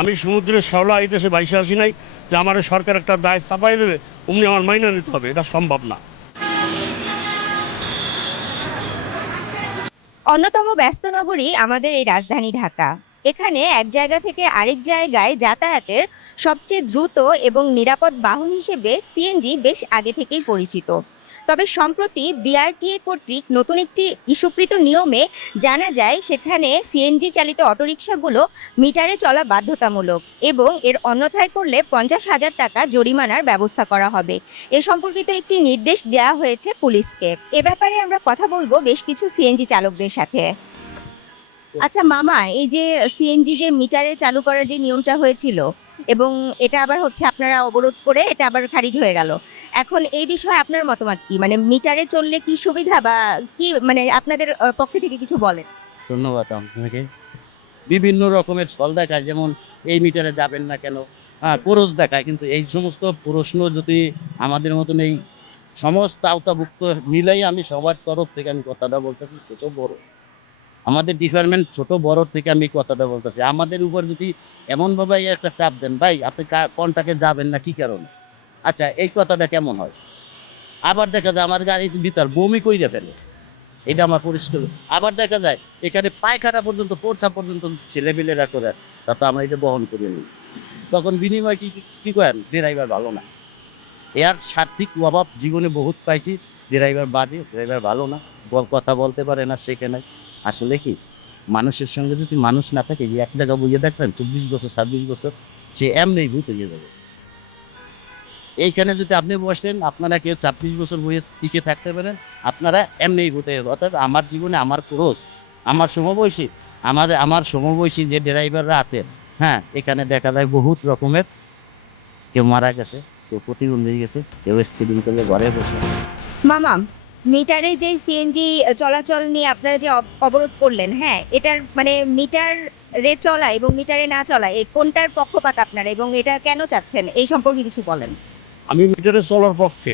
আমি সমুদ্রের শ্যাওলা এই দেশে বাইশে আসি নাই যে আমার সরকার একটা দায় চাপাই দেবে অমনি আমার মাইনে নিতে হবে, এটা সম্ভব না। অন্যতম ব্যস্ত নগরী আমাদের এই রাজধানী ঢাকা। এখানে এক জায়গা থেকে আরেক জায়গায় যাতায়াতের সবচেয়ে দ্রুত এবং নিরাপদ বাহন হিসেবে সিএনজি বেশ আগে থেকেই পরিচিত। তবে সম্প্রতি বিআরটিএ কর্তৃক নতুন একটি ইস্যুকৃত নিয়মে জানা যায়, সেখানে সিএনজি চালিত অটোরিকশাগুলো মিটারে চলা বাধ্যতামূলক এবং এর অন্যথায় করলে পঞ্চাশ হাজার টাকা জরিমানার ব্যবস্থা করা হবে। এ সম্পর্কিত একটি নির্দেশ দেওয়া হয়েছে পুলিশকে। এ ব্যাপারে আমরা কথা বলব বেশ কিছু সিএনজি চালকদের সাথে। আচ্ছা মামা, এই যে সিএনজি যে মিটারে চালু করার যে নিয়মটা হয়েছিল এবং এটা আবার হচ্ছে আপনারা অবরোধ করে এটা আবার খারিজ হয়ে গেল। এখন এই বিষয়ে আপনার মতামত কি? মানে মিটারে চললে কি সুবিধা বা কি মানে আপনাদের পক্ষ থেকে কিছু বলেন? ধন্যবাদ আপনাকে। বিভিন্ন রকমের ফল দেখায়, যেমন এই মিটারে যাবেন না কেন? হ্যাঁ খরচ দেখায়, কিন্তু এই সমস্ত প্রশ্ন যদি আমাদের মতন এই সমস্ত আওতাভুক্ত মিলাই আমি সবার তরফ থেকে আমি কথাটা বলতেছি, ছোট বড়। আমাদের ডিপার্টমেন্ট ছোট বড় থেকে আমি কথাটা বলতেছি। আমাদের উপর যদি এমনভাবে একটা চাপ দেন, ভাই, আপনি কোনটাকে যাবেন না, কি কারণে? আচ্ছা এই কথাটা কেমন হয়? আবার দেখা যায় আমার গাড়ির ভিতর বমি কইরে ফেলে। এটা আমার পরিষ্কার। আবার দেখা যায়, এখানে পায়খানা পর্যন্ত পোর্চা পর্যন্ত ছেলেপিলেরা করে তা তো আমরা এটা বহন করে নিই তখন বিনিময় কি কি করেন? ড্রাইভার ভালো না। এর সার্থিক অভাব জীবনে বহুত পাইছি, ড্রাইভার বাদে ড্রাইভার ভালো না। বল কথা বলতে পারে না সেখানে আসলে কি, মানুষের সঙ্গে যদি মানুষ না থাকে এক জায়গা বুঝে দেখতেন চব্বিশ বছর, ছাব্বিশ বছর, সে এমনি ভূত হয়ে যাবে। এইখানে যদি আপনি বসেন, আপনারা কেউ ছাব্বিশ বছর বইয়ে টিকে থাকতে পারেন, আপনারা এমনি ভূত হয়ে যাবে অর্থাৎ আমার জীবনে আমার ক্রোশ, আমার সমবয়সী আমাদের আমার সমবয়সী যে ড্রাইভাররা আছে হ্যাঁ এখানে দেখা যায় বহুত রকমের। কেউ মারা গেছে, কেউ প্রতিবন্ধী গেছে, কেউ অ্যাক্সিডেন্ট করলে ঘরে বসে। মামা, মিটারে যে সিএনজি চলাচল নিয়ে আপনারা যে অবরোধ করলেন হ্যাঁ এটার মানে মিটার রে চলা এবং মিটারে না চলা এই কোনটার পক্ষপাত আপনারা এবং এটা কেন চাচ্ছেন? এই সম্পর্কে কিছু বলেন। আমি মিটারে চলার পক্ষে।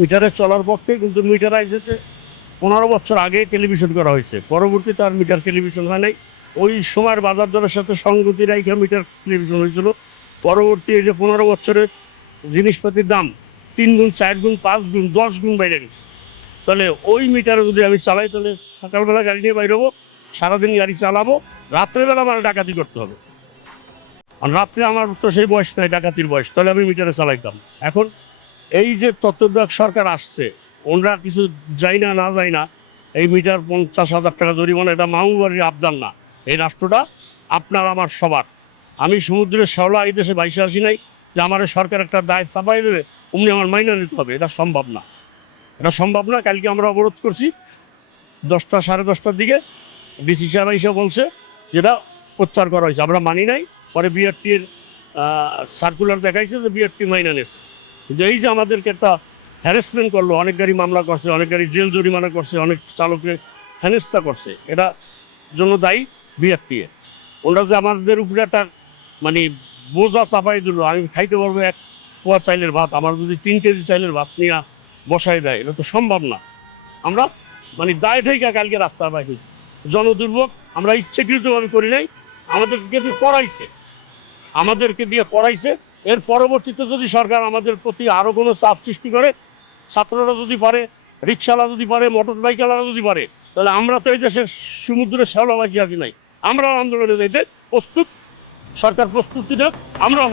মিটারে চলার পক্ষে কিন্তু মিটার মিটারাইজেতে পনেরো বছর আগে টেলিভিশন করা হয়েছে। পরবর্তীতে আর মিটার টেলিভিশন হয় নাই। ওই সময়ের বাজার দরের সাথে সঙ্গতি রাইখা মিটার টেলিভিশন হয়েছিল। পরবর্তী এই যে পনেরো বছরের জিনিসপাতির দাম তিন গুণ, চার গুণ, পাঁচ গুণ, দশ গুণ বাইরে গেছে। তাহলে ওই মিটারে যদি আমি চালাই, তাহলে সকালবেলা গাড়ি নিয়ে বাইরে হব সারাদিন গাড়ি চালাবো, রাত্রেবেলা আমার ডাকাতি করতে হবে। রাত্রে আমার তো সেই বয়স নাই, ডাকাতির বয়স, তাহলে আমি মিটারে চালাইতাম। এখন এই যে তত্ত্বাবধায়ক সরকার আসছে, ওনরা কিছু যাই না না যাই না, এই মিটার পঞ্চাশ হাজার টাকা জরিমানা, এটা মামুবাড়ির আবদার না। এই রাষ্ট্রটা আপনার, আমার, সবার। আমি সমুদ্রের শ্যাওলা এই দেশে বাইশে আসি নাই যে আমার সরকার একটা দায় চাপাই দেবে, অমনি আমার মাইনে নিতে হবে, এটা সম্ভব না। এটা সম্ভব না, কালকে আমরা অবরোধ করছি, দশটা সাড়ে দশটার দিকে, ডিসি সাহেব এসে বলছে যেটা প্রত্যাহার করা হয়েছে, আমরা মানি নাই পরে বিআরটির সার্কুলার দেখাইছে যে বিআরটি মাইনা নিয়েছে কিন্তু এই যে আমাদেরকে একটা হ্যারাসমেন্ট করল, অনেক গাড়ি মামলা করছে, অনেক গাড়ি জেল জরিমানা করছে, অনেক চালককে হেনস্থা করছে, এটা জন্য দায়ী বিআরটি ওরা যে আমাদের উপরে একটা মানে বোঝা চাপাই দিল, আমি খাইতে পারব এক পোয়া চাইলের ভাত, আমার যদি তিন কেজি চাইলের ভাত নিয়ে বসাই দেয়, এটা তো সম্ভব না। আমরা মানে দায় থেকে কালকে রাস্তার বাইরে জনদুর্ভোগ, আমরা ইচ্ছাকৃতভাবে করি নাই, আমাদেরকে দিয়ে করাইছে আমাদেরকে দিয়ে পড়াইছে। এর পরবর্তীতে যদি সরকার আমাদের প্রতি আরও কোনো চাপ সৃষ্টি করে, ছাত্ররা যদি পারে রিক্সাওয়ালা যদি পারে মোটর বাইকওয়ালারা যদি পারে, তাহলে আমরা তো এই দেশের সমুদ্রের শ্যাওলাবাসী আছি নাই। আমরা আন্দোলনে যাইতে প্রস্তুত, সরকার প্রস্তুতি নেব আমরাও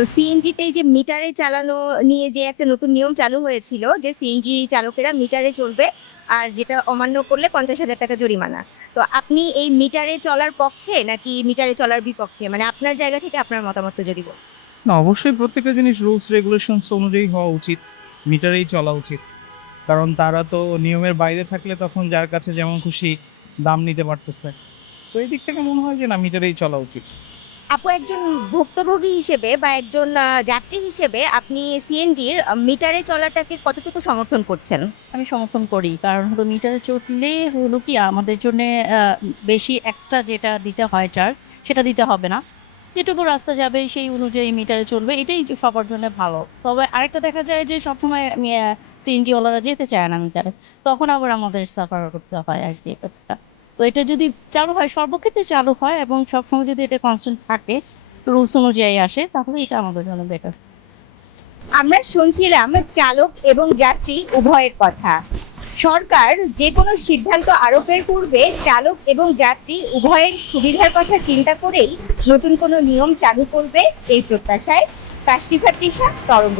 তো সিএনজিতে যে মিটারে চালানো নিয়ে যে একটা নতুন নিয়ম চালু হয়েছিল যে সিএনজি চালকেরা মিটারে চলবে আর যেটা অমান্য করলে পঞ্চাশ হাজার টাকা জরিমানা। তো আপনি এই মিটারে চলার পক্ষে নাকি মিটারে চলার বিপক্ষে? মানে আপনার জায়গা থেকে আপনার মতামত যদি বলেন। না, অবশ্যই প্রত্যেকটা জিনিস রুলস, রেগুলেশনস অনুযায়ী হওয়া উচিত, মিটারেই চলা উচিত। কারণ তারা তো নিয়মের বাইরে থাকলে তখন যার কাছে যেমন খুশি দাম নিতে পারতেছে। তো এই দিক থেকে মনে হয় যে না, মিটারেই চলা উচিত। আপু, একজন ভুক্তভোগী হিসেবে বা একজন যাত্রী হিসেবে আপনি সিএনজির মিটারে চলাটাকে কতটুকু সমর্থন করছেন? আমি সমর্থন করি। কারণ হলো মিটারে চড়লে হলো কি, আমাদের জন্য বেশি এক্সট্রা যেটা দিতে হয় চার্জ সেটা দিতে হবে না। যেটুকু রাস্তা যাবে সেই অনুযায়ী মিটারে চলবে, এটাই সবার জন্য ভালো। তবে আরেকটা দেখা যায় যে সবসময় সিএনজিওয়ালারা যেতে চায় না মিটারে, তখন আবার আমাদের সাফার করতে হয় আর কি তো এটা যদি চালু হয়, সর্বক্ষেত্রে চালু হয় এবং সবসময় যদি এটা কনস্ট্যান্ট থাকে রুলস অনুযায়ী আসে, তাহলে এটা আমাদের জন্য বেটার আমরা শুনছিলাম চালক এবং যাত্রী উভয়ের কথা। সরকার যে কোনো সিদ্ধান্ত আরোপের পূর্বে চালক এবং যাত্রী উভয়ের সুবিধার কথা চিন্তা করেই নতুন কোনো নিয়ম চালু করবে এই প্রত্যাশায়। কাশিফা তৃষা, তরঙ্গ